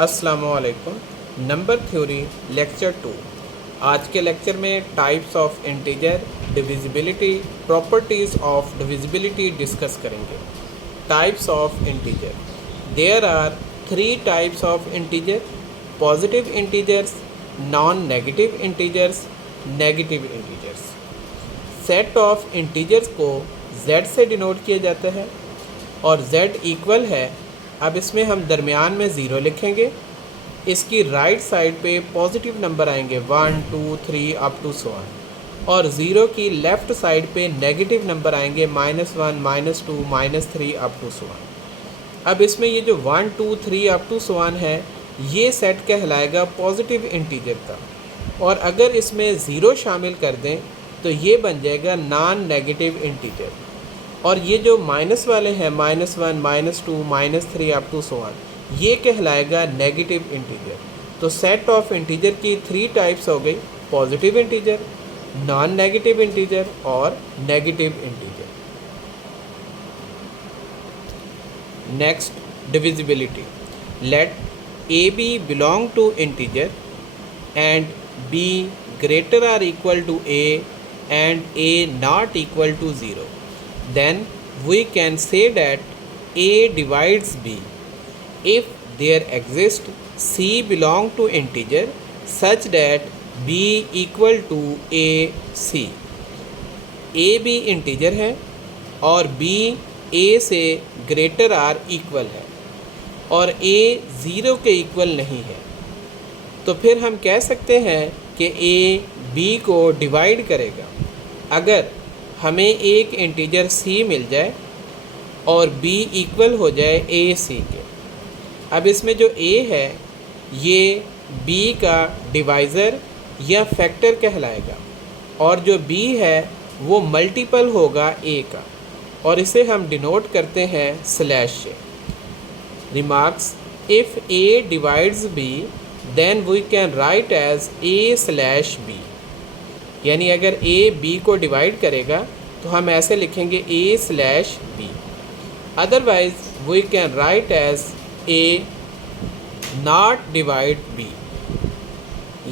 अस्सलामुअलैकुम। Number theory lecture 2। आज के लेक्चर में types of integer, divisibility, properties of divisibility discuss करेंगे। Types of integer. There are 3 types of integer: positive integers, non negative integers, negative integers. Set of integers को z से denote किया जाता है और z इक्वल है। अब इसमें हम दरमियान में ज़ीरो लिखेंगे। इसकी राइट साइड पे पॉजिटिव नंबर आएंगे 1, 2, 3 अप टू सो ऑन, और ज़ीरो की लेफ़्ट साइड पे नेगेटिव नंबर आएंगे -1, -2, -3 अप टू सो ऑन। अब इसमें ये जो 1, 2, 3 अप टू सो ऑन है, ये सेट कहलाएगा पॉजिटिव इंटीजर का, और अगर इसमें ज़ीरो शामिल कर दें तो ये बन जाएगा नॉन नेगेटिव इंटीजर। और ये जो माइनस वाले हैं -1, -2, -3 अप टू सो ऑन, ये कहलाएगा नेगेटिव इंटीजर। तो सेट ऑफ इंटीजर की 3 टाइप्स हो गई: positive integer, non negative integer और negative integer. Next, divisibility. Let a b belong to integer and b greater or equal to a and a not equal to 0. Then we can say that a divides b if there exists c belong to integer such that b equal to a c. a b integer है और b a से greater or equal है और a 0 के equal नहीं है, तो फिर हम कह सकते हैं कि a b को डिवाइड करेगा अगर हमें एक इंटीजर c मिल जाए और b इक्वल हो जाए a c के। अब इसमें जो a है ये b का डिवाइज़र या फैक्टर कहलाएगा, और जो b है वो मल्टीपल होगा a का, और इसे हम डिनोट करते हैं स्लैश से। Remarks: if a divides b then we can write as a slash b। यानी अगर a b को डिवाइड करेगा तो हम ऐसे लिखेंगे a slash b। Otherwise we can write as a not divide b,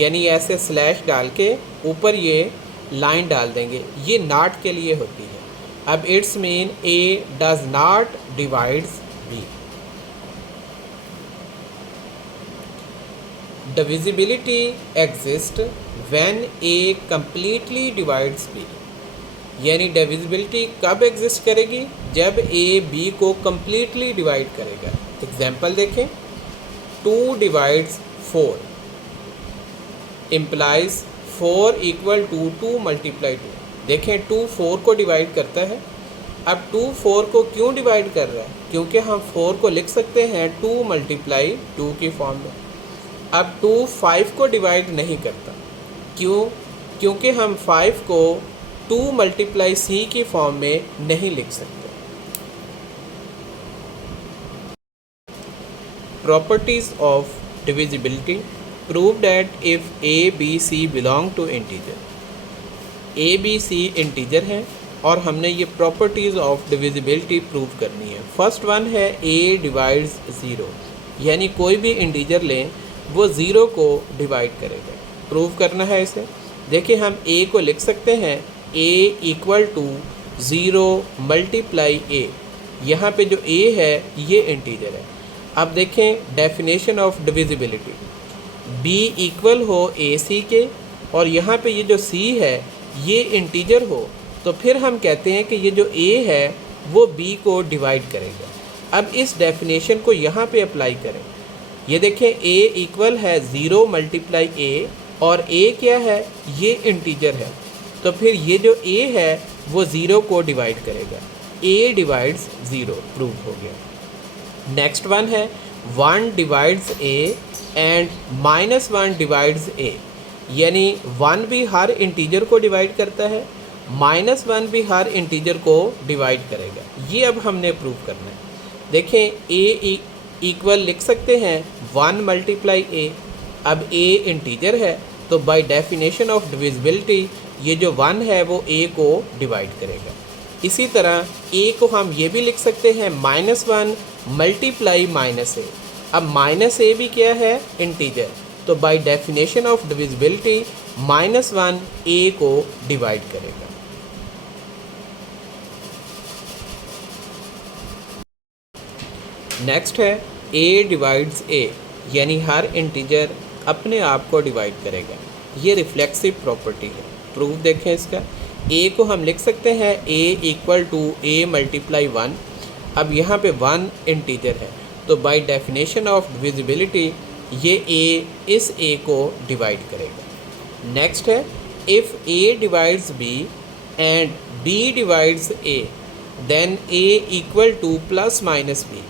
यानी ऐसे स्लैश डाल के ऊपर ये लाइन डाल देंगे, ये नॉट के लिए होती है। अब it's mean a does not divides b। Divisibility exists when a completely divides b। यानी डिविजिबिलिटी कब एग्जिस्ट करेगी? जब a b को कम्प्लीटली डिवाइड करेगा। एग्जाम्पल देखें, 2 divides 4 implies 4 equal to 2 multiply 2। देखें 2 4 को डिवाइड करता है। अब 2 4 को क्यों डिवाइड कर रहा है? क्योंकि हम 4 को लिख सकते हैं 2 मल्टीप्लाई 2 की फॉर्म में। अब 2 5 को डिवाइड नहीं करता, क्यों? क्योंकि हम 5 को 2 मल्टीप्लाई c की फॉर्म में नहीं लिख सकते। Properties of divisibility prove that if a b c belong to integer. a b c integer है और हमने ये प्रॉपर्टीज़ ऑफ डिविजिबिलिटी प्रूव करनी है। फर्स्ट वन है a डिवाइड्स 0, यानी कोई भी इंटीजर लें वो 0 को डिवाइड करेगा। प्रूव करना है इसे। देखिए हम a को लिख सकते हैं a equal to 0 multiply a। यहाँ पे जो a है ये इंटीजर है। अब देखें definition of divisibility, b equal हो ac के और यहाँ पे ये जो c है ये इंटीजर हो, तो फिर हम कहते हैं कि ये जो a है वो b को डिवाइड करेगा। अब इस डेफिनेशन को यहाँ पे अप्लाई करें। ये देखें a इक्वल है 0 मल्टीप्लाई a और a क्या है? ये इंटीजर है, तो फिर ये जो a है वो 0 को डिवाइड करेगा। a डिवाइड्स 0 प्रूव हो गया। नेक्स्ट वन है 1 divides a and -1 divides a, यानी 1 भी हर इंटीजर को डिवाइड करता है, -1 भी हर इंटीजर को डिवाइड करेगा। ये अब हमने प्रूव करना है। देखें a इक्वल लिख सकते हैं 1 मल्टीप्लाई a। अब a इंटीजर है तो बाय डेफिनेशन ऑफ डिविजिबिलिटी ये जो 1 है वो a को डिवाइड करेगा। इसी तरह a को हम ये भी लिख सकते हैं -1 मल्टीप्लाई -a। अब माइनस ए भी क्या है, इंटीजर, तो बाय डेफिनेशन ऑफ डिविजिबिलिटी -1 ए को डिवाइड करेगा। नेक्स्ट है ए डिवाइड्स ए, यानी हर इंटीजर अपने आप को डिवाइड करेगा। ये रिफ्लेक्सिव प्रॉपर्टी है। प्रूफ देखें इसका। ए को हम लिख सकते हैं ए इक्वल टू ए मल्टीप्लाई 1। अब यहाँ पे 1 इंटीजर है, तो बाय डेफिनेशन ऑफ डिविजिबिलिटी ये ए इस ए को डिवाइड करेगा। नेक्स्ट है if A divides B and B divides A then A equal to plus minus B.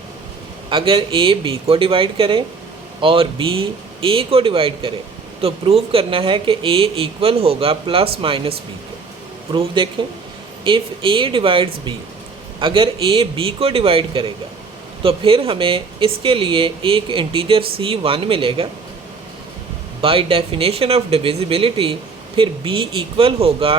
अगर ए बी को डिवाइड करे और बी ए को डिवाइड करे तो प्रूव करना है कि ए इक्वल होगा प्लस माइनस बी के। प्रूफ देखें। इफ़ ए डिवाइड्स बी, अगर ए बी को डिवाइड करेगा तो फिर हमें इसके लिए एक इंटीजर C1 मिलेगा। बाय डेफिनेशन ऑफ डिविजिबिलिटी फिर b इक्वल होगा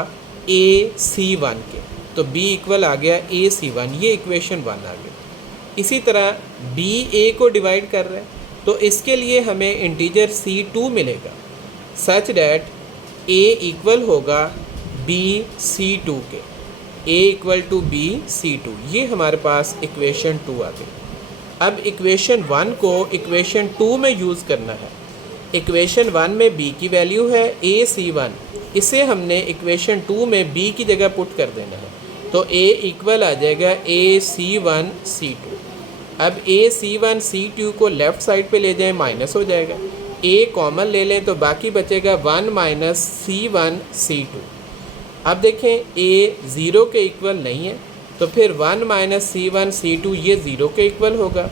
ए C1 के, तो b इक्वल आ गया ए C1, ये इक्वेशन 1 आ गई। इसी तरह b a को डिवाइड कर रहा है तो इसके लिए हमें इंटीजर C2 मिलेगा, सच डैट a इक्वल होगा b C2 के, a equal to b C2, ये हमारे पास इक्वेशन 2 आ गई। अब इक्वेशन 1 को इक्वेशन 2 में यूज़ करना है। इक्वेशन 1 में b की वैल्यू है a C1, इसे हमने इक्वेशन 2 में b की जगह पुट कर देना है, तो a इक्वल आ जाएगा a C1 C2। अब a C1 C2 को लेफ़्ट साइड पे ले जाएं, माइनस हो जाएगा, a कॉमन ले लें तो बाकी बचेगा 1 माइनस C1 C2। अब देखें a 0 के इक्वल नहीं है, तो फिर 1 माइनस C1 C2 ये 0 के इक्वल होगा,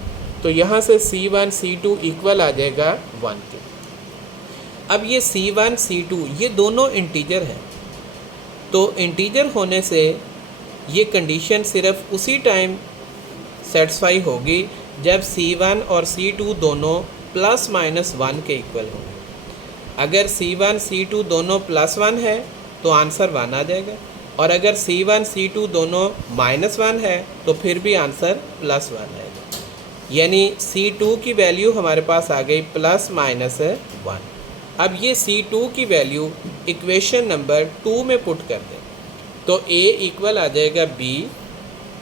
तो यहाँ से C1 C2 इक्वल आ जाएगा 1 के। अब ये C1 C2 ये दोनों इंटीजर हैं, तो इंटीजर होने से ये कंडीशन सिर्फ उसी टाइम सेटिस्फाई होगी जब C1 और C2 दोनों प्लस माइनस 1 के इक्वल होंगे। अगर C1 C2 दोनों प्लस 1 है तो आंसर 1 आ जाएगा, और अगर C1 C2 दोनों माइनस 1 है तो फिर भी आंसर प्लस 1 आएगा। यानी C2 की वैल्यू हमारे पास आ गई प्लस माइनस 1। अब ये C2 की वैल्यू इक्वेशन नंबर 2 में पुट कर दें तो A इक्वल आ जाएगा B,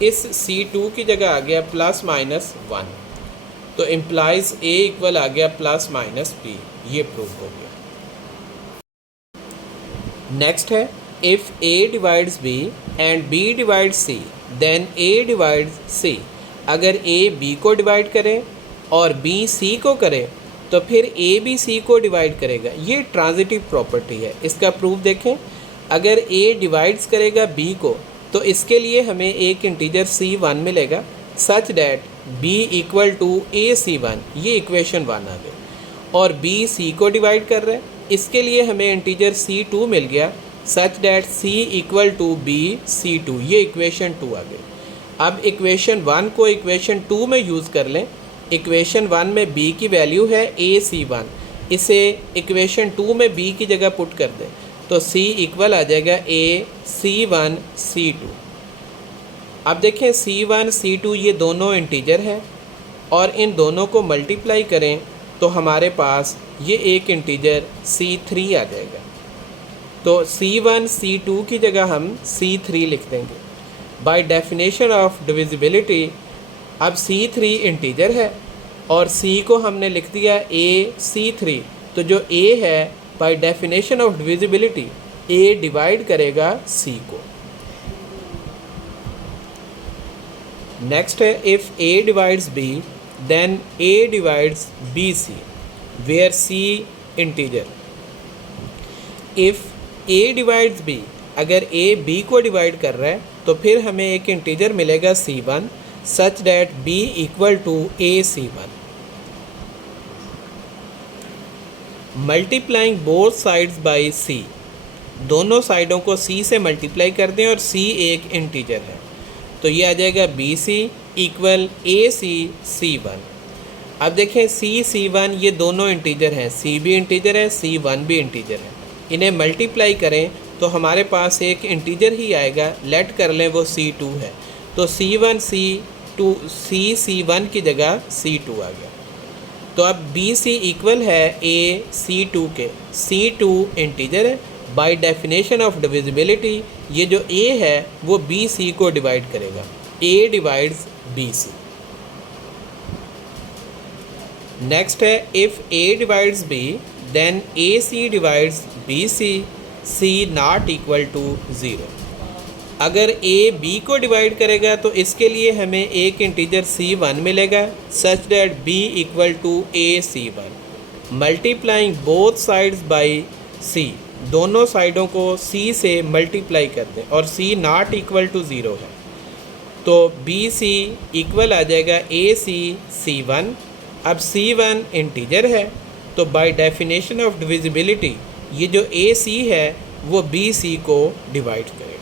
इस C2 की जगह आ गया प्लस माइनस 1, तो इम्प्लाइज A इक्वल आ गया प्लस माइनस B, ये प्रूफ हो गया। नेक्स्ट है if A divides B and B divides C then A divides C। अगर A B को डिवाइड करे और B C को करे तो फिर A भी C को डिवाइड करेगा। ये ट्रांजिटिव प्रॉपर्टी है। इसका प्रूफ देखें। अगर A डिवाइड्स करेगा B को तो इसके लिए हमें एक इंटीजर C1 मिलेगा, such that B equal to A C1, ये इक्वेशन 1 आ गई। और B C को डिवाइड कर रहा है, इसके लिए हमें इंटीजर C2 मिल गया, such that C equal to B C2, ये इक्वेशन 2 आ गई। अब इक्वेशन 1 को इक्वेशन 2 में यूज़ कर लें। इक्वेशन 1 में B की वैल्यू है A C1, इसे इक्वेशन 2 में B की जगह पुट कर दें तो C इक्वल आ जाएगा A C1 C2। अब देखें C1 C2 ये दोनों इंटीजर हैं और इन दोनों को मल्टीप्लाई करें तो हमारे पास ये एक इंटीजर C3 आ जाएगा। तो C1 C2 की जगह हम C3 लिख देंगे। बाय डेफिनेशन ऑफ डिविजिबिलिटी अब C3 इंटीजर है और C को हमने लिख दिया A C3, तो जो A है by definition of divisibility A divide करेगा C को। नेक्स्ट है if A divides B then A divides BC where C integer. If A divides B, अगर A B को डिवाइड कर रहा है तो फिर हमें एक इंटीजर मिलेगा C1, such that B equal to A C1। Multiplying both sides by C, दोनों साइडों को C से मल्टीप्लाई कर दें और C एक इंटीजर है, तो ये आ जाएगा BC इक्वल AC C1। अब देखें C C1 ये दोनों इंटीजर हैं, C भी इंटीजर है C1 भी इंटीजर है। इन्हें मल्टीप्लाई करें तो हमारे पास एक इंटीजर ही आएगा, लेट कर लें वो C2 है, तो C1 C2 C C1 की जगह C2 आ गया। तो अब बी सी इक्वल है ए सी टू के। सी टू इंटीजर है, बाय डेफिनेशन ऑफ डिविजिबिलिटी ये जो ए है वो बी सी को डिवाइड करेगा, A divides B C. Next है if A divides B then A C divides B C, C not equal to zero. अगर ए बी को डिवाइड करेगा तो इसके लिए हमें एक इंटीजर c1 मिलेगा such that b equal to A C one. Multiplying both sides by c, दोनों साइडों को c से मल्टीप्लाई कर दें और c not equal to zero है, तो बी सी इक्वल आ जाएगा ए सी सी वन। अब c1 इंटीजर है तो बाय डेफिनेशन ऑफ डिविजिबिलिटी ये जो ए सी है वो बी सी को डिवाइड करेगा।